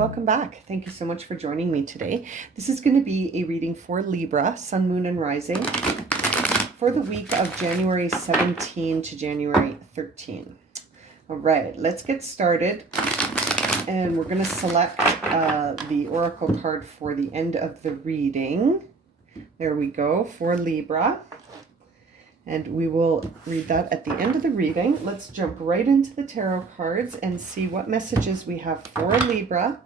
welcome back. Thank you so much for joining me today. This is going to be a reading for Libra, Sun, Moon, and Rising for the week of January 17 to January 13. All right, let's get started. And we're going to select the Oracle card for the end of the reading. There we go, for Libra. And we will read that at the end of the reading. Let's jump right into the tarot cards and see what messages we have for Libra,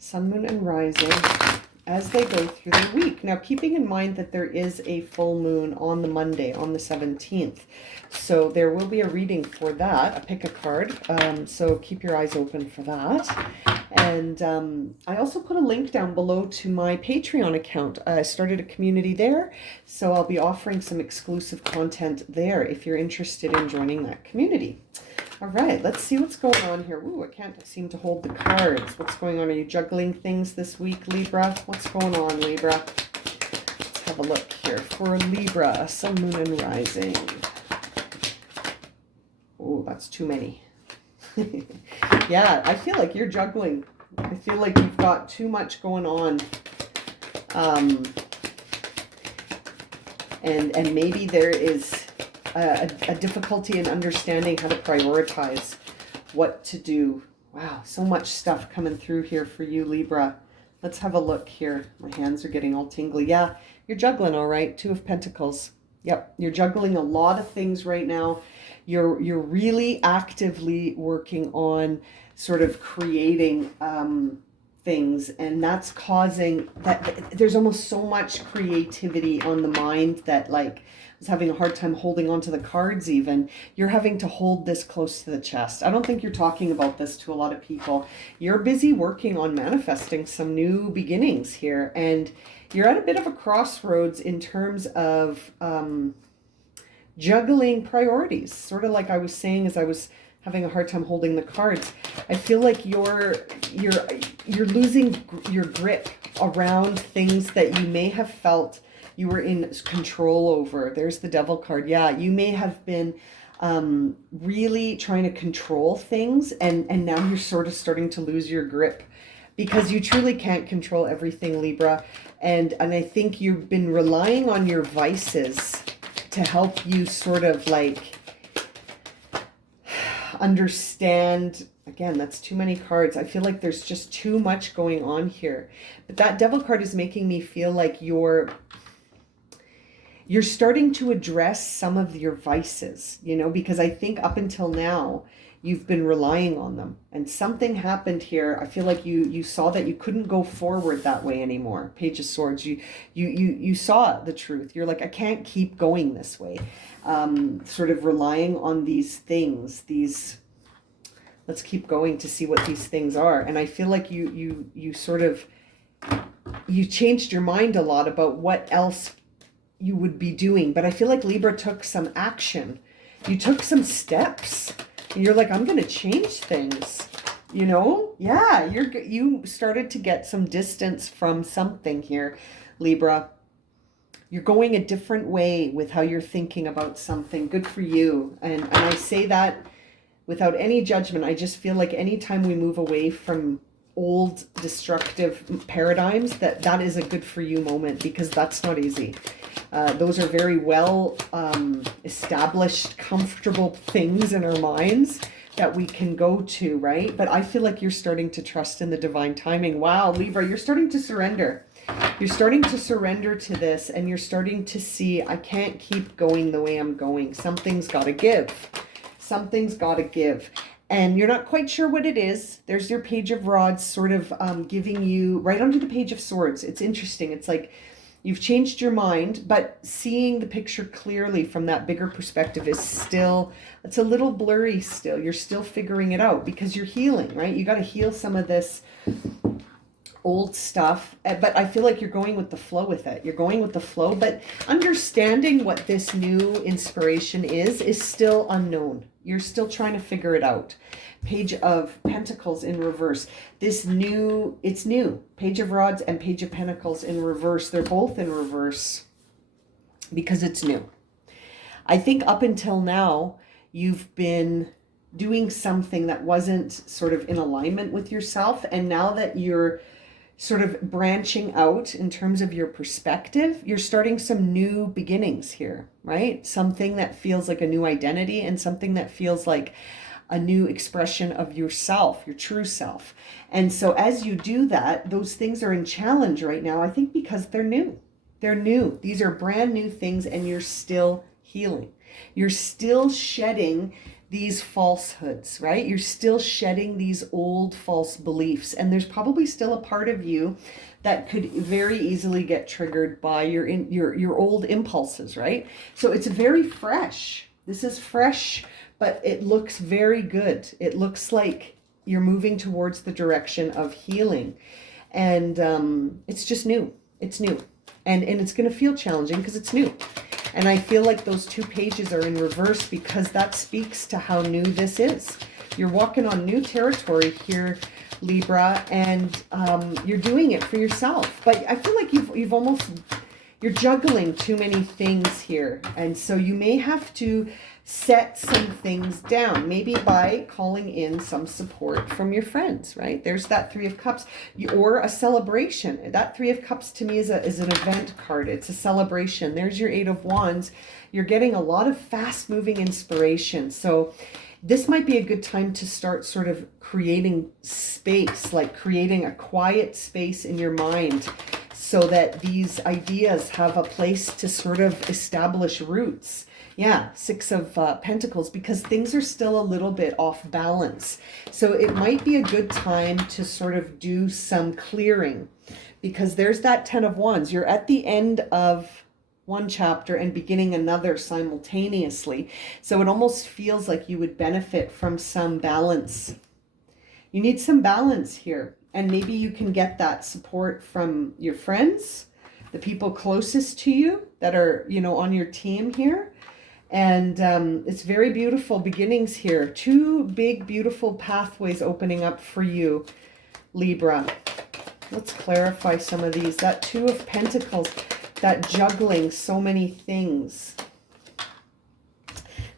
Sun, Moon, and Rising as they go through the week. Now, keeping in mind that there is a full moon on the Monday, on the 17th. So there will be a reading for that, a pick a card. So keep your eyes open for that. And I also put a link down below to my Patreon account. I started a community there, so I'll be offering some exclusive content there if you're interested in joining that community. All right, let's see what's going on here. Ooh, I can't seem to hold the cards. What's going on? Are you juggling things this week, Libra? What's going on, Libra? Let's have a look here for Libra, Sun, Moon, and Rising. Oh, that's too many. Yeah, I feel like you're juggling. I feel like you've got too much going on. And maybe there is a difficulty in understanding how to prioritize what to do. Wow, so much stuff coming through here for you, Libra. Let's have a look here. My hands are getting all tingly. Yeah, you're juggling all right. Two of Pentacles. Yep, you're juggling a lot of things right now. You're really actively working on sort of creating things, and that's causing that there's almost so much creativity on the mind that, like, I was having a hard time holding on to the cards even. You're having to hold this close to the chest. I don't think you're talking about this to a lot of people. You're busy working on manifesting some new beginnings here, and you're at a bit of a crossroads in terms of juggling priorities, sort of like I was saying as I was having a hard time holding the cards. I feel like you're losing your grip around things that you may have felt you were in control over. There's the Devil card. Yeah, you may have been really trying to control things, and now you're sort of starting to lose your grip because you truly can't control everything, Libra. And I think you've been relying on your vices to help you sort of like understand. Again, that's too many cards. I feel like there's just too much going on here. But that Devil card is making me feel like you're starting to address some of your vices, you know, because I think up until now you've been relying on them, and something happened here. I feel like you saw that you couldn't go forward that way anymore. Page of Swords. You saw the truth. You're like, I can't keep going this way. Sort of relying on these things. Let's keep going to see what these things are. And I feel like you changed your mind a lot about what else you would be doing. But I feel like Libra took some action. You took some steps. And you're like, I'm going to change things, you know? Yeah, you started to get some distance from something here, Libra. You're going a different way with how you're thinking about something. Good for you. And I say that without any judgment. I just feel like anytime we move away from old destructive paradigms, that is a good for you moment, because that's not easy. Those are very well established, comfortable things in our minds that we can go to, right? But I feel like you're starting to trust in the divine timing. Wow, Libra, you're starting to surrender. You're starting to surrender to this, and you're starting to see, I can't keep going the way I'm going. Something's got to give. Something's got to give. And you're not quite sure what it is. There's your Page of Rods sort of giving you, right under the Page of Swords. It's interesting. It's like, you've changed your mind, but seeing the picture clearly from that bigger perspective is still, it's a little blurry still. You're still figuring it out because you're healing, right? You got to heal some of this old stuff, but I feel like you're going with the flow with it. You're going with the flow, but understanding what this new inspiration is still unknown. You're still trying to figure it out. Page of Pentacles in reverse. It's new. Page of Rods and Page of Pentacles in reverse. They're both in reverse because it's new. I think up until now, you've been doing something that wasn't sort of in alignment with yourself. And now that you're sort of branching out in terms of your perspective, you're starting some new beginnings here, right? Something that feels like a new identity and something that feels like a new expression of yourself, your true self. And so as you do that, those things are in challenge right now, I think because they're new. They're new. These are brand new things, and you're still healing. You're still shedding these falsehoods, right? You're still shedding these old false beliefs. And there's probably still a part of you that could very easily get triggered by your old impulses, right? So it's very fresh. This is fresh, but it looks very good. It looks like you're moving towards the direction of healing. And it's just new. It's new. And it's going to feel challenging because it's new. And I feel like those 2 pages are in reverse because that speaks to how new this is. You're walking on new territory here, Libra, and you're doing it for yourself. But I feel like you're juggling too many things here. And so you may have to set some things down, maybe by calling in some support from your friends, right? There's that 3 of Cups, or a celebration. That 3 of Cups to me is an event card. It's a celebration. There's your 8 of Wands. You're getting a lot of fast moving inspiration. So this might be a good time to start sort of creating space, like creating a quiet space in your mind so that these ideas have a place to sort of establish roots. Yeah, 6 of Pentacles, because things are still a little bit off balance. So it might be a good time to sort of do some clearing, because there's that 10 of Wands. You're at the end of one chapter and beginning another simultaneously. So it almost feels like you would benefit from some balance. You need some balance here. And maybe you can get that support from your friends, the people closest to you that are, on your team here. And it's very beautiful beginnings here. 2 big, beautiful pathways opening up for you, Libra. Let's clarify some of these. That 2 of Pentacles, that juggling so many things.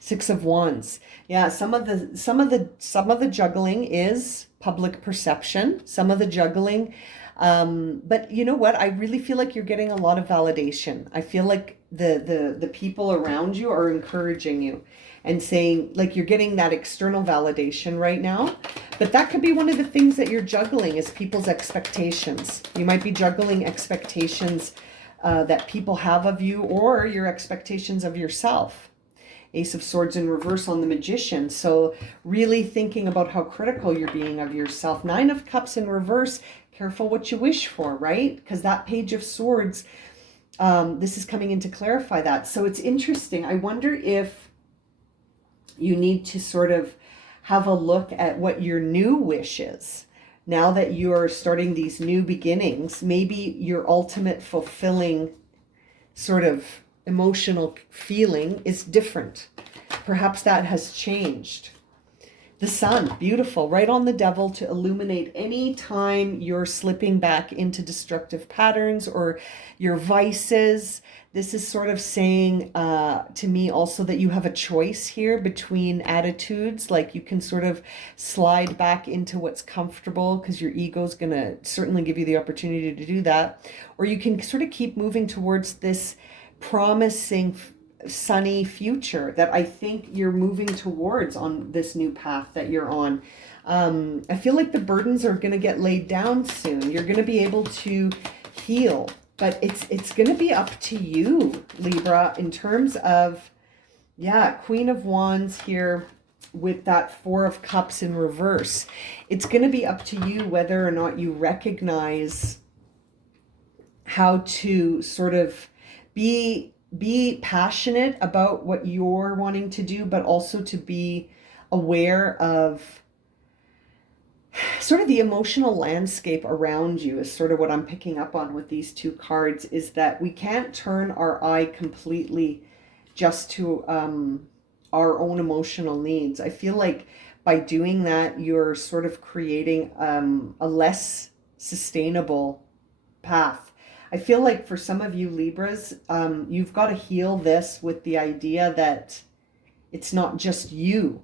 6 of Wands. Yeah, some of the juggling is public perception. Some of the juggling. But you know what? I really feel like you're getting a lot of validation. I feel like the people around you are encouraging you and saying, like, you're getting that external validation right now. But that could be one of the things that you're juggling is people's expectations. You might be juggling expectations that people have of you, or your expectations of yourself. Ace of Swords in reverse on the Magician. So really thinking about how critical you're being of yourself. 9 of Cups in reverse. Careful what you wish for, right? Because that Page of Swords, this is coming in to clarify that. So it's interesting. I wonder if you need to sort of have a look at what your new wish is. Now that you're starting these new beginnings, maybe your ultimate fulfilling sort of emotional feeling is different. Perhaps that has changed. The Sun, beautiful, right on the Devil to illuminate any time you're slipping back into destructive patterns or your vices. This is sort of saying to me also that you have a choice here between attitudes. Like you can sort of slide back into what's comfortable because your ego is going to certainly give you the opportunity to do that. Or you can sort of keep moving towards this promising sunny future that I think you're moving towards on this new path that you're on. I feel like the burdens are going to get laid down soon. You're going to be able to heal, but it's going to be up to you, Libra, in terms of, yeah, Queen of Wands here with that 4 of Cups in reverse. It's going to be up to you whether or not you recognize how to sort of be passionate about what you're wanting to do, but also to be aware of sort of the emotional landscape around you is sort of what I'm picking up on with these 2 cards, is that we can't turn our eye completely just to our own emotional needs. I feel like by doing that, you're sort of creating a less sustainable path. I feel like for some of you Libras, you've got to heal this with the idea that it's not just you.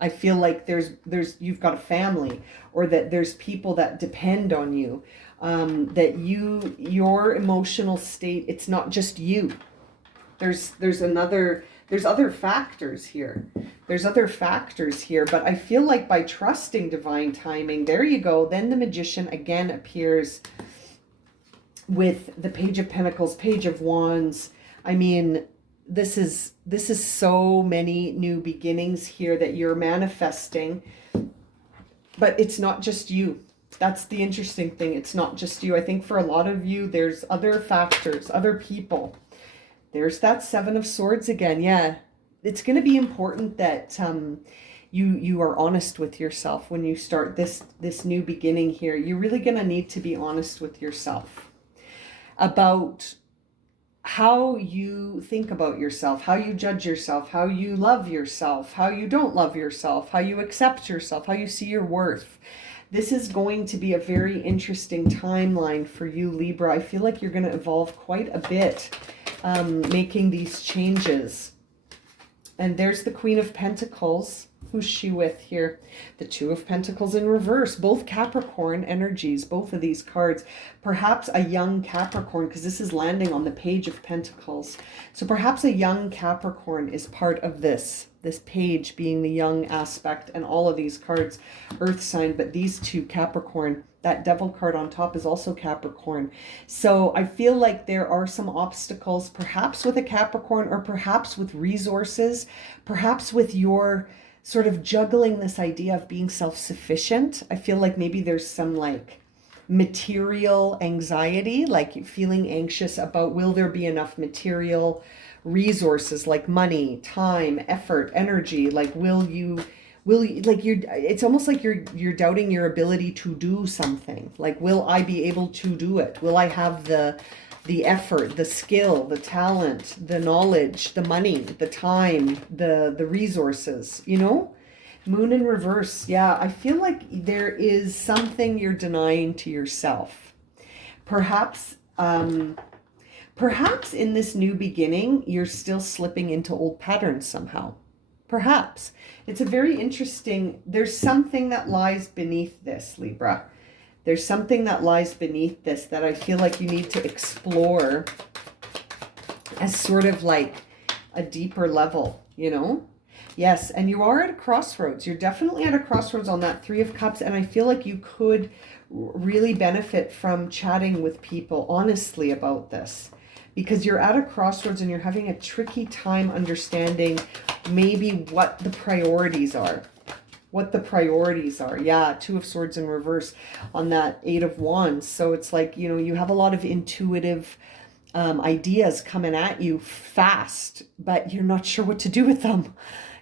I feel like you've got a family, or that there's people that depend on you, that your emotional state, it's not just you. There's other factors here. There's other factors here, but I feel like by trusting divine timing, there you go. Then the Magician again appears with the Page of Pentacles, Page of Wands. I mean, this is so many new beginnings here that you're manifesting, but it's not just you. That's the interesting thing. It's not just you. I think for a lot of you, there's other factors, other people. There's that Seven of Swords again. Yeah, it's going to be important that you are honest with yourself when you start this new beginning here. You're really going to need to be honest with yourself about how you think about yourself, how you judge yourself, how you love yourself, how you don't love yourself, how you accept yourself, how you see your worth. This is going to be a very interesting timeline for you, Libra. I feel like you're going to evolve quite a bit, making these changes. And there's the Queen of Pentacles. Who's she with here? The Two of Pentacles in reverse. Both Capricorn energies, both of these cards. Perhaps a young Capricorn, because this is landing on the Page of Pentacles. So perhaps a young Capricorn is part of this page being the young aspect, and all of these cards, earth sign, but these two, Capricorn. That Devil card on top is also Capricorn. So I feel like there are some obstacles, perhaps with a Capricorn, or perhaps with resources, perhaps with your sort of juggling this idea of being self-sufficient. I feel like maybe there's some like material anxiety, like feeling anxious about, will there be enough material resources like money, time, effort, energy? Like, will you like, it's almost like you're doubting your ability to do something. Like, will I be able to do it? Will I have the effort, the skill, the talent, the knowledge, the money, the time, the resources, you know? Moon in reverse. Yeah, I feel like there is something you're denying to yourself. Perhaps perhaps in this new beginning, you're still slipping into old patterns somehow. Perhaps. It's a very interesting, there's something that lies beneath this, Libra. There's something that lies beneath this that I feel like you need to explore as sort of like a deeper level, you know? Yes, and you are at a crossroads. You're definitely at a crossroads on that Three of Cups, and I feel like you could really benefit from chatting with people honestly about this, because you're at a crossroads and you're having a tricky time understanding maybe what the priorities are. Yeah, Two of Swords in reverse on that Eight of Wands. So it's like, you know, you have a lot of intuitive ideas coming at you fast, but you're not sure what to do with them.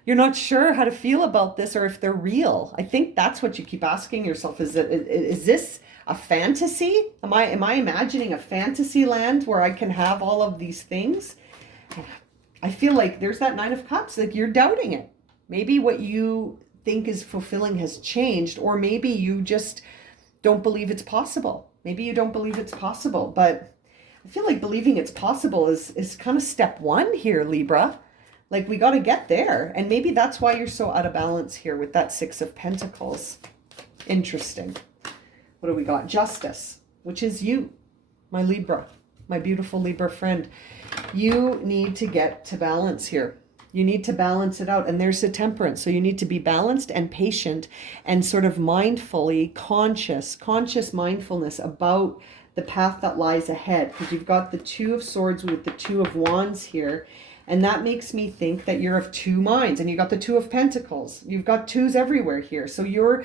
You're not sure how to feel about this, or if they're real. I think that's what you keep asking yourself. Is this a fantasy? Am I imagining a fantasy land where I can have all of these things? I feel like there's that Nine of Cups. Like, you're doubting it. Maybe what you think is fulfilling has changed, or maybe you just don't believe it's possible. Maybe you don't believe it's possible, but I feel like believing it's possible is kind of step one here, Libra. Like, we got to get there, and maybe that's why you're so out of balance here with that Six of Pentacles. Interesting. What do we got? Justice, which is you, my Libra, my beautiful Libra friend. You need to get to balance here. You need to balance it out. And there's the Temperance. So you need to be balanced and patient and sort of mindfully conscious mindfulness about the path that lies ahead. Because you've got the Two of Swords with the Two of Wands here. And that makes me think that you're of two minds. And you got the Two of Pentacles. You've got twos everywhere here. So you're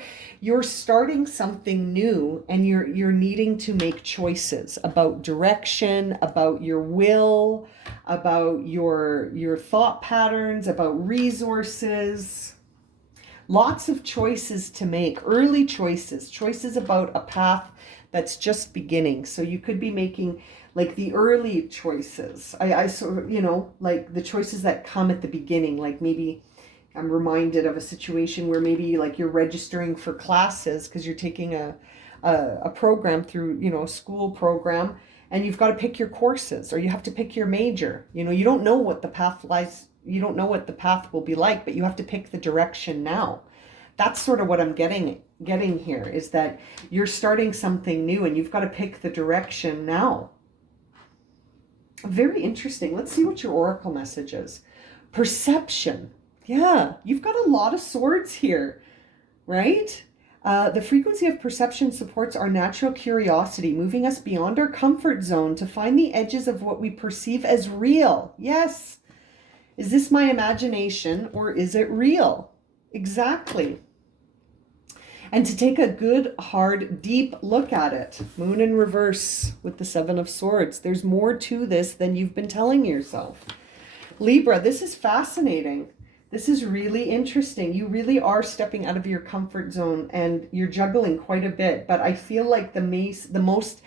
starting something new, and you're needing to make choices about direction, about your will, about your thought patterns, about resources. Lots of choices to make, early choices about a path that's just beginning. So you could be making like the early choices. I sort of, you know, like the choices that come at the beginning. Like, maybe I'm reminded of a situation where maybe like you're registering for classes because you're taking a program through, you know, a school program, and you've got to pick your courses, or you have to pick your major. You know, you don't know what the path lies you don't know what the path will be like, but you have to pick the direction now. That's sort of what I'm getting here, is that you're starting something new and you've got to pick the direction now. Very interesting. Let's see what your oracle message is. Perception. Yeah, you've got a lot of swords here, right? The frequency of perception supports our natural curiosity, moving us beyond our comfort zone to find the edges of what we perceive as real. Yes. Is this my imagination or is it real? Exactly. And to take a good, hard, deep look at it. Moon in reverse with the Seven of Swords. There's more to this than you've been telling yourself. Libra, this is fascinating. This is really interesting. You really are stepping out of your comfort zone and you're juggling quite a bit. But I feel like the most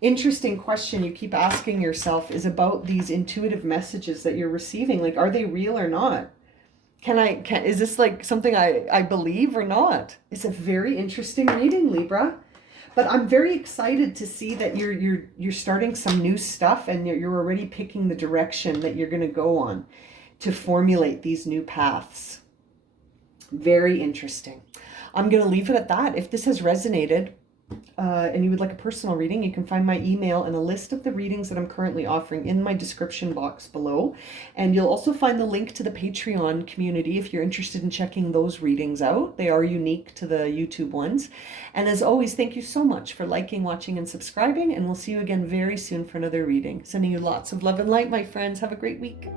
interesting question you keep asking yourself is about these intuitive messages that you're receiving. Like, are they real or not? Is this like something I believe or not? It's a very interesting reading, Libra. But I'm very excited to see that you're starting some new stuff and you're already picking the direction that you're going to go on to formulate these new paths. Very interesting. I'm going to leave it at that. If this has resonated and you would like a personal reading, you can find my email and a list of the readings that I'm currently offering in my description box below. And you'll also find the link to the Patreon community if you're interested in checking those readings out. They are unique to the YouTube ones. And as always, thank you so much for liking, watching, and subscribing. And we'll see you again very soon for another reading. Sending you lots of love and light, my friends. Have a great week.